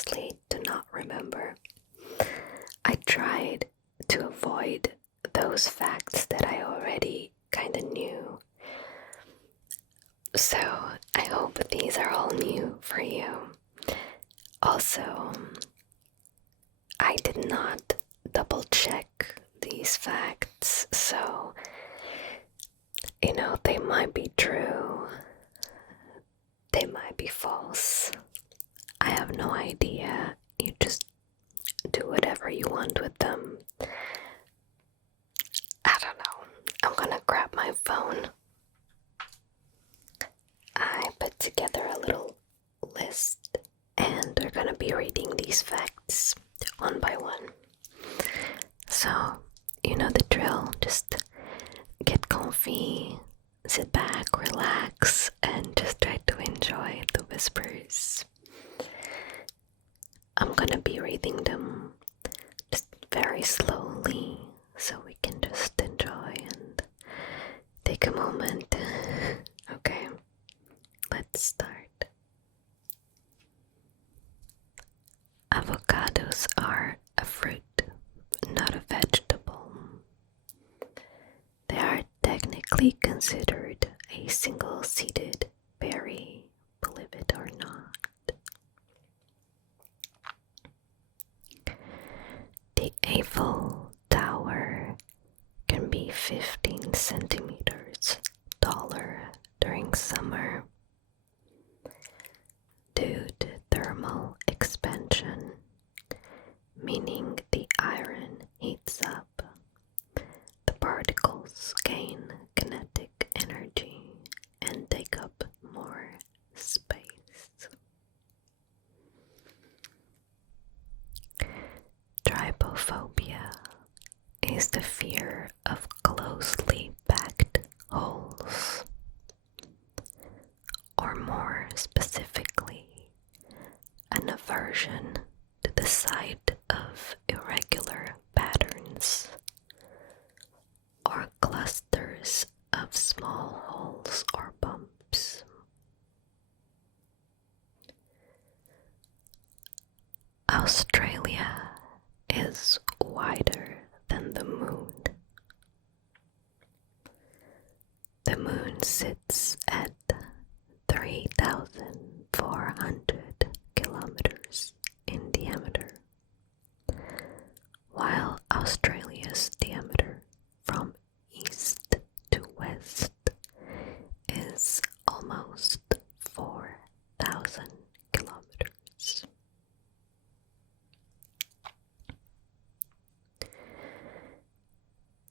honestly do not remember. I tried to avoid those facts that I already kind of knew. So I hope these are all new for you. Also, I did not double check these facts, so they might be true, they might be false. I have no idea. You just do whatever you want with them. I don't know. I'm gonna grab my phone. I put together a little list and we're gonna be reading these facts one by one. So, you know the drill. Just get comfy, sit back, relax, and just try to enjoy the whispers. I'm gonna be reading them just very slowly so we can just enjoy and take a moment. Okay, let's start. Avocados are a fruit, not a vegetable. They are technically considered a single-seeded berry, believe it or not. The Eiffel Tower can be 15 centimeters taller during summer due to thermal expansion, meaning the iron heats up. The particles gain kinetic energy and take up more space. Trypophobia is the fear of closely packed holes, or more specifically, an aversion to the sight of irregular patterns or clusters of small holes or bumps. Australia is wider than the moon. The moon sits at 3,400 kilometers in diameter, while Australia's diameter from east to west is almost 4,000 kilometers.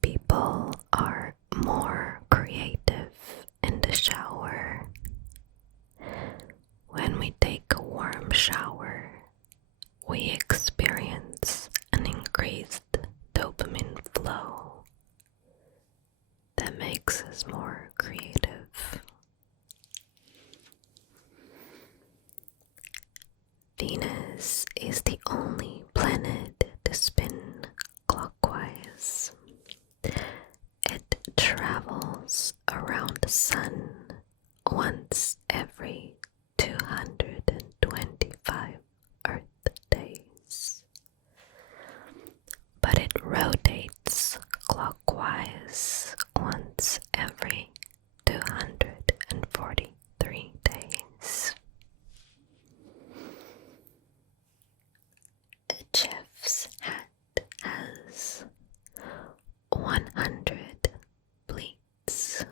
People are more creative in the shower. When we take a warm shower, we experience an increased dopamine flow that makes us more creative. Venus is the only planet to spin clockwise. It travels around the sun once every 225 Earth days, but it rotates clockwise once every 243 days. A chef's hat has 100 pleats.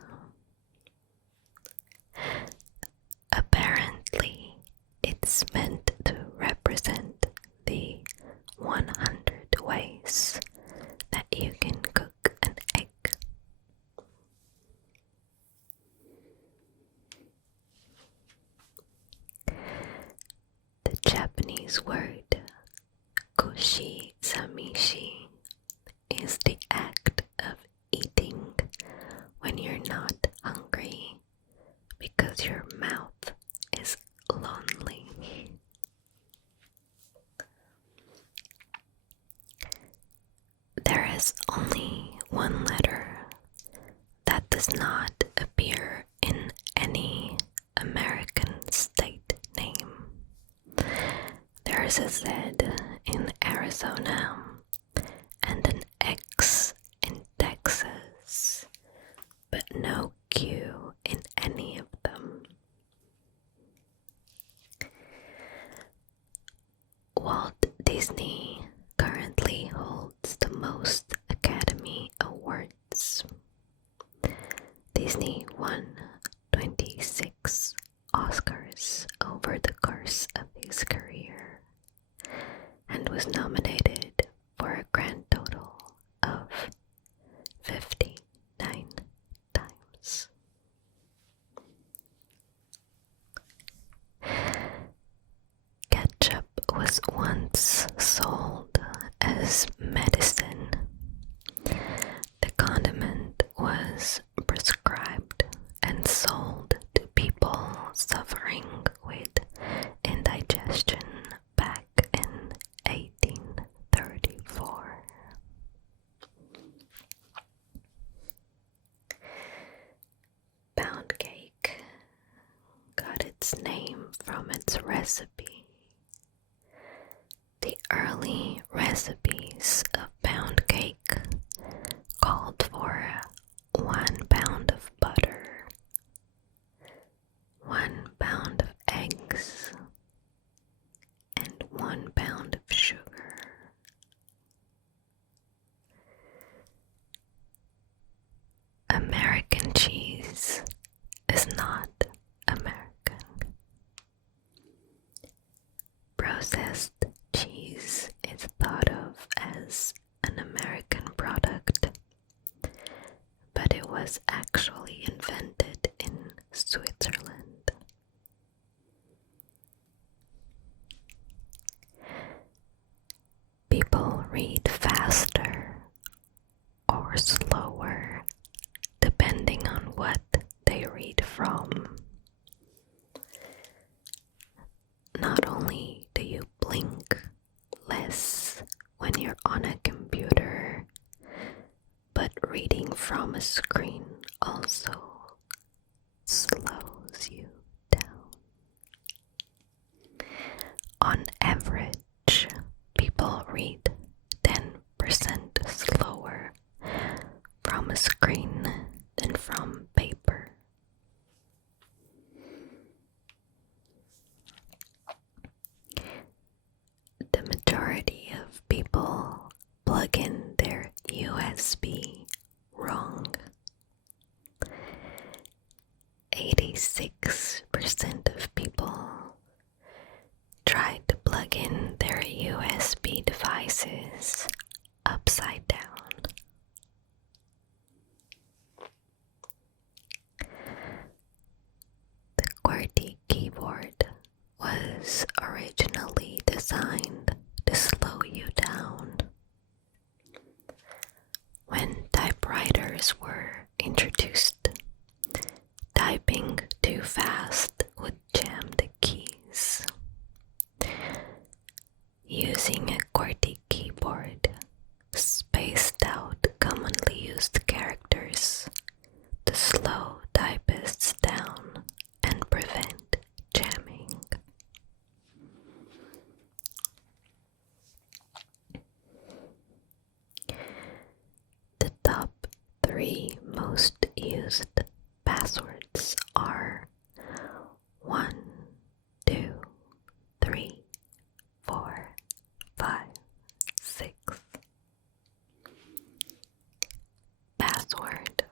Apparently, it's meant to represent the 100 ways that you can cook an egg. The Japanese word 𝚂𝚙𝚙𝚘𝚝 is the act of eating when you're not hungry because your mouth is lonely. There is only one letter that does not appear in any American state name. There There's a Z in Arizona and an X in Texas, but no Q in any of them. Walt Disney currently holds the most Academy Awards. Disney won 26 Oscars over the course of his career and was nominated for a grand total of 59 times. Ketchup was once sold as medicine. The condiment was prescribed and sold to people suffering with indigestion back in 1834. Pound cake got its name from its recipe. The early recipes of pound cake called for 1 pound of butter, 1 pound of eggs, and 1 pound of sugar. American cheese is not American. Processed cheese is thought of as an American product, but it was actually invented in Switzerland. People read faster or slower depending on what they read from. Not only do you blink less when you're on a computer, but reading from a screen also slows you down. On average, people read 10% slower from a screen than from paper. The majority of people plug in their USB wrong. 86% of people try to plug in their USB devices upside down. The QWERTY keyboard was originally designed to slow you down. When typewriters were introduced, typing too fast would jam the keys. Using a QWERTY keyboard spaced out commonly used characters to slow typists down and prevent jamming. The top 3 most used passwords are 1, 2, 3, 4, 5, 6. Password.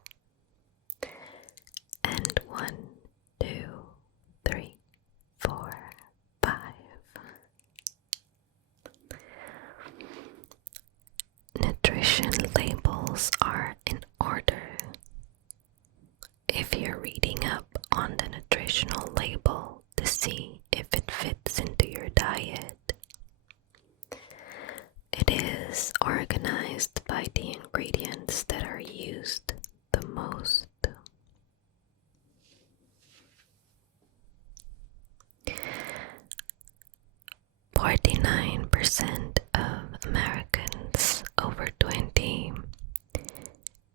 And 1, 2, 3, 4, 5. Nutrition labels are in order. If you're reading up on the nutritional label to see if it fits into your diet, it is organized by the ingredients that are used the most. %49 of Americans over 20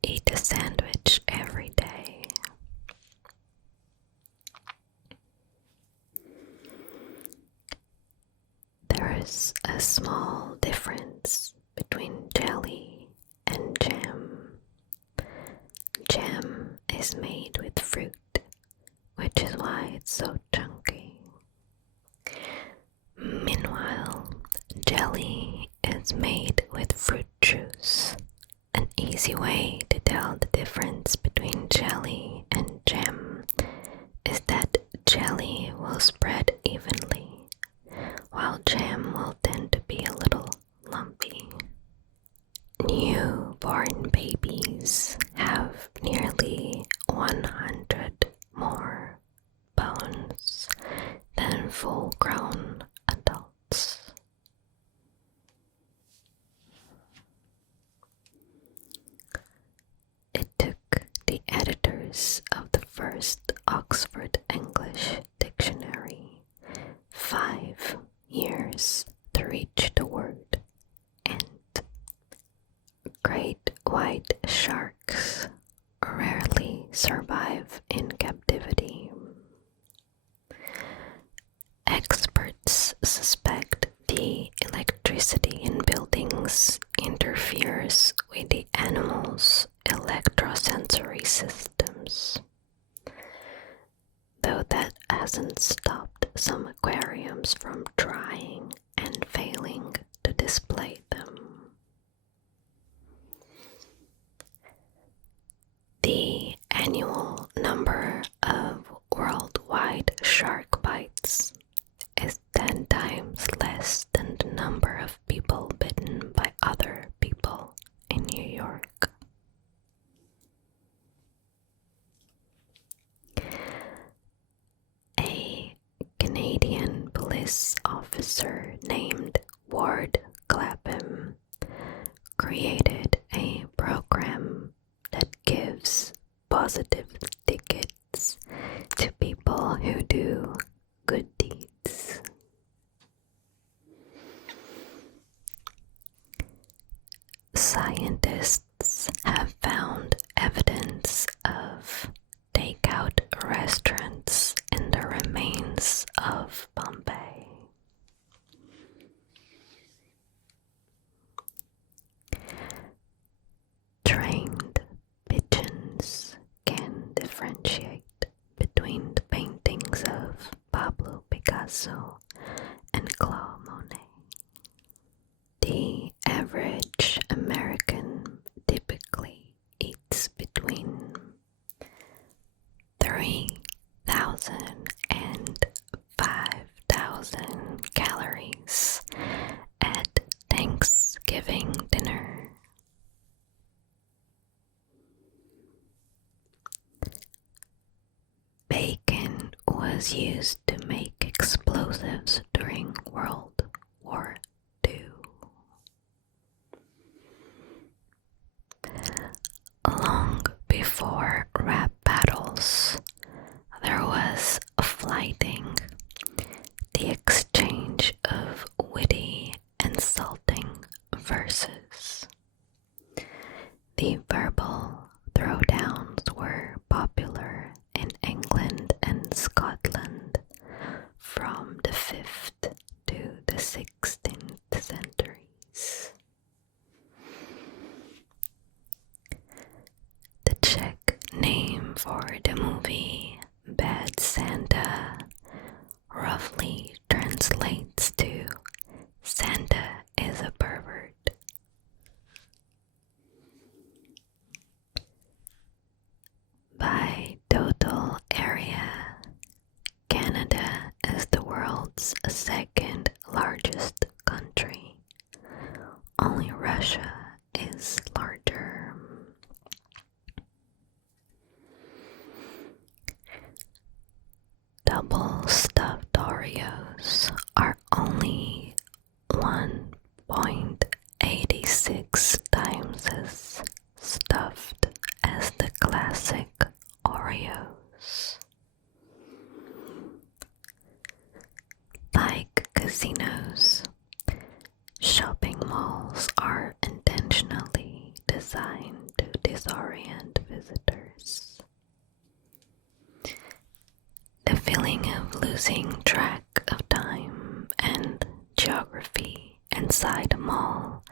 eat a sandwich every day. There is There's a small difference between jelly and jam. Jam is made with fruit, which is why it's so chunky. Meanwhile, jelly is made with fruit juice. An easy way to tell the difference between jelly and jam is that jelly will spread evenly, while jam will tend to be a little lumpy. Newborn babies have nearly 100 more bones than full-grown adults. It took the editors of the first Oxford English Dictionary 5 years to reach the word "ant." Great white sharks rarely survive in captivity. Experts suspect the electricity in buildings interferes with the animals' electrosensory systems, though that hasn't stopped some aquariums from trying and failing to display them. The annual number of worldwide shark bites is 10 times less than the number of people bitten by other people in New York. A Canadian police officer named Ward Clapham created a program that gives positive tickets to people who do good deeds. Scientists have found evidence of takeout restaurants in the remains of Pompeii. Trained pigeons can differentiate between the paintings of Pablo Picasso and Claude Monet. The average American typically eats between 3,000 and 5,000 calories at Thanksgiving dinner. Bacon was used to make explosives during World War II. Long before rap battles, there was fighting, the exchange of witty, insulting verses. The verbal throwdowns were popular in England and Scotland from the 5th to the 16th centuries. The Czech name for the movie Bad Santa roughly translates to Santa is a pervert. By total area, Canada is the world's second largest country. Only Russia is larger. Double stuffed Oreos are only 1.86 times as stuffed as the classic Oreos. Like casinos, shopping malls are intentionally designed to disorient visitors. The feeling of losing track of time and geography inside a mall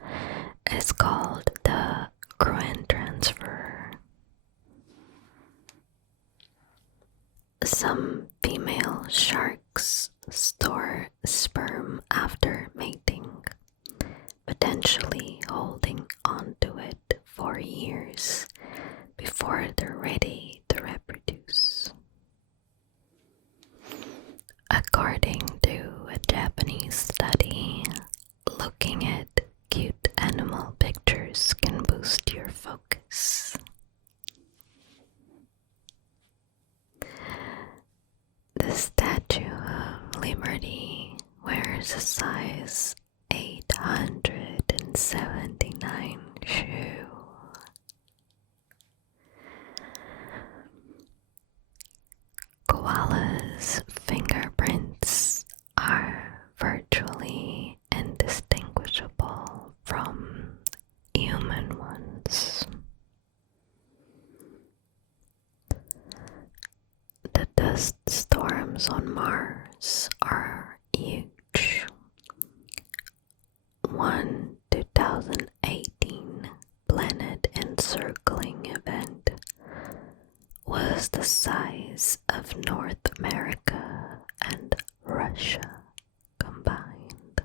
is called the Gruen transfer. Some female sharks store sperm after mating, potentially holding onto it for years before they're ready to reproduce. According to a Japanese study, looking at cute animal pictures can boost your focus. The Statue of Liberty wears a size 879 shoe. Koalas' fingerprints are virtually indistinguishable from human ones. The dust storms on Mars are huge. One 2018 planet encircling event was the size of North America and Russia combined.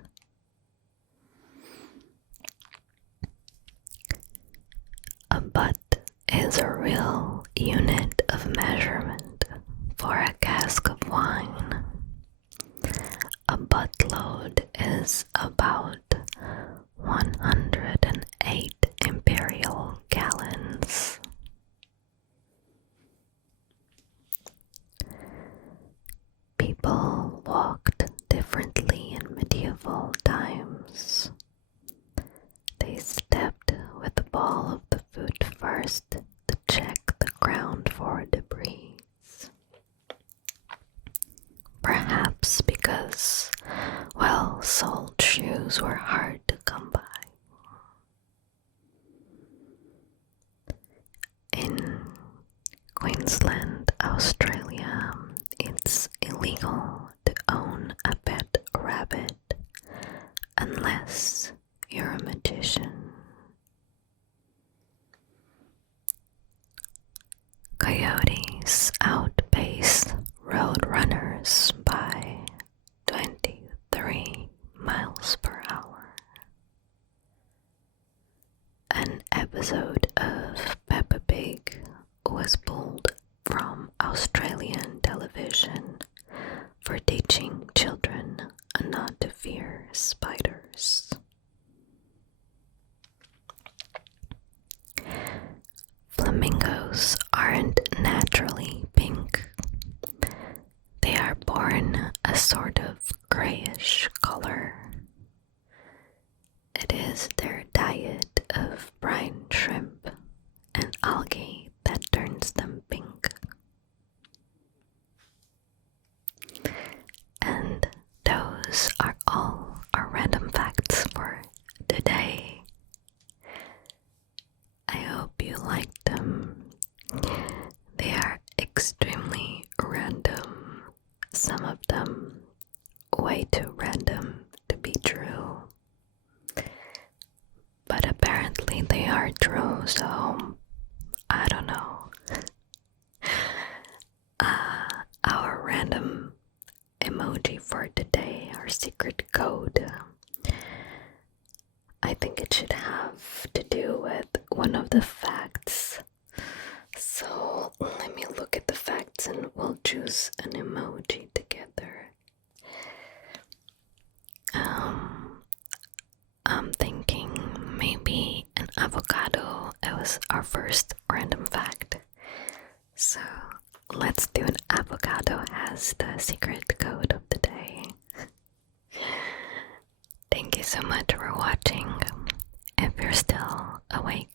A butt is a real unit of measurement for a cask of wine. A buttload is about 108 imperial gallons. People walked differently in medieval times. They stepped with the ball of the foot first to check the ground for debris. Perhaps because well-soled shoes were hard to come by. In Queensland, Australia, it's illegal to own a pet rabbit unless you're a magician. Coyotes outpace roadrunners by 23 miles per hour. An episode of Peppa Pig was pulled from Australian television for teaching children not to fear spiders. Flamingos aren't naturally pink. They are born a sort of grayish color. It is their diet of brine shrimp and algae that turns them pink. And those are all our random facts for today. I hope you liked them. They are extremely random. Some of them way too random to be true. But apparently they are true, so I don't know. Our random emoji for today, our secret code, I think it should have to do with one of the facts. So let me look at the facts and we'll choose an emoji together. I'm thinking maybe an avocado. It was our first random fact. So let's do an avocado as the secret code of the day. Thank you so much for watching. If you're still awake,